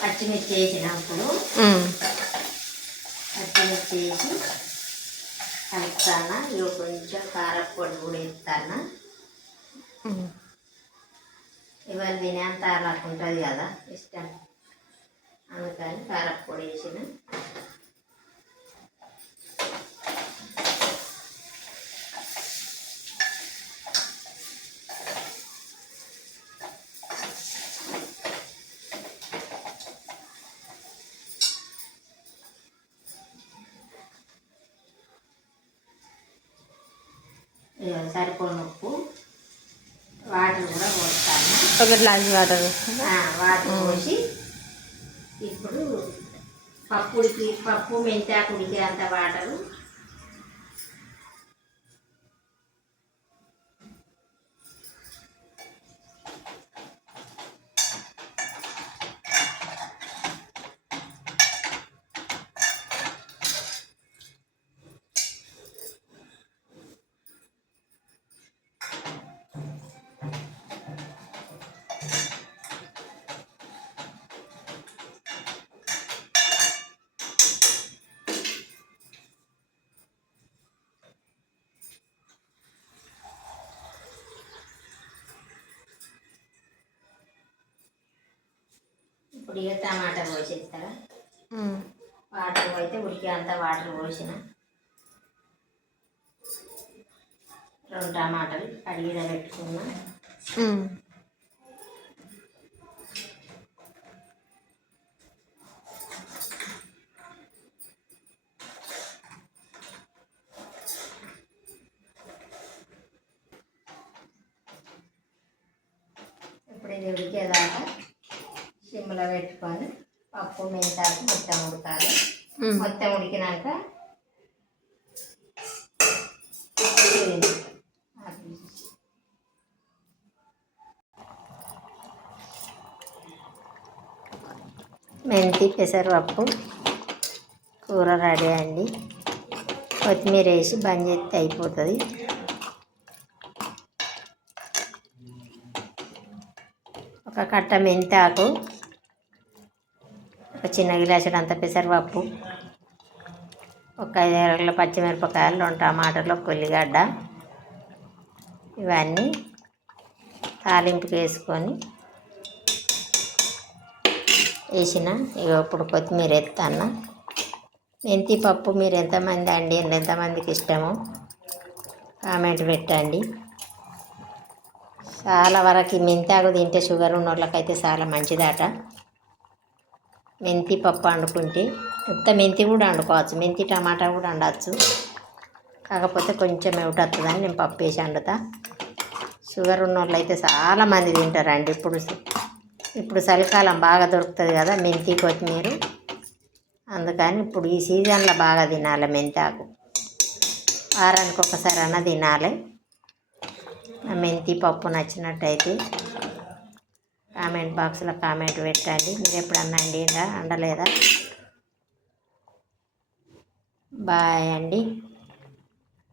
పచ్చిమిర్చి వేసినప్పుడు పచ్చిమిర్చి వేసి కలుపుతాను. ఇవి కొంచెం కారపొడి కూడా వేస్తాను. ఇవాళ తినేంత అలాగ ఉంటుంది కదా ఇష్టం, అందుకని కారపొడి వేసిన. సరిపోయిన ఉప్పు, వాటర్ కూడా పోస్తాను. ఒక గ్లాస్ వాటర్ పోసి ఇప్పుడు పప్పు మెంతాకు ఉడికేంత వాటరు ఇప్పుడు ఇక టమాటా పోసేస్తారా. వాటర్ పోయితే ఉడికేంత వాటర్ పోసిన. 2 టమాటాలు కడిగిన పెట్టుకున్నా. ఇప్పుడు ఇది ఉడికేదాకా సిమ్లో పెట్టుకొని పప్పు మెంతాకు మొత్తం ఉడకాలి. మొత్తం ఉడికినాక మెంతి పెసరపప్పు కూర రెడీ అండి. కొత్తిమీర వేసి బంద్ చేస్తే అయిపోతుంది. ఒక కట్ట మెంతాకు, ఒక చిన్న గిలాసుడు అంత పెసరపప్పు, ఒక 5 ఎర్రగడ్డల పచ్చిమిరపకాయలు, 2 టమాటాలు, 1 ఉల్లిగడ్డ, ఇవన్నీ తాలింపుకి వేసుకొని వేసిన. ఇక ఇప్పుడు కొత్తిమీర ఎత్తాను. మెంతి పప్పు మీరు ఎంతమంది అండి, ఎంతమందికి ఇష్టమో కామెంట్ పెట్టండి. చాలా వరకు మెంతాకు తింటే షుగర్ ఉన్న వాళ్ళకైతే చాలా మంచిదట. మెంతి పప్పు వండుకుంటే ఉత్త మెంతి కూడా వండుకోవచ్చు, మెంతి టమాటా కూడా వండవచ్చు. కాకపోతే కొంచెం ఏమిటొస్తుందని నేను పప్పు వేసి వండుతా. షుగర్ ఉన్న వాళ్ళు అయితే చాలామంది తింటారండి. ఇప్పుడు చలికాలం బాగా దొరుకుతుంది కదా మెంతి కొత్తిమీర, అందుకని ఇప్పుడు ఈ సీజన్లో బాగా తినాలి మెంతాకు. వారానికి ఒకసారి అన్న తినాలి. మెంతి పప్పు నచ్చినట్టయితే కామెంట్ బాక్స్లో కామెంట్ పెట్టండి. మీరు ఎప్పుడన్నా వండలేదా? బాయ్ అండి.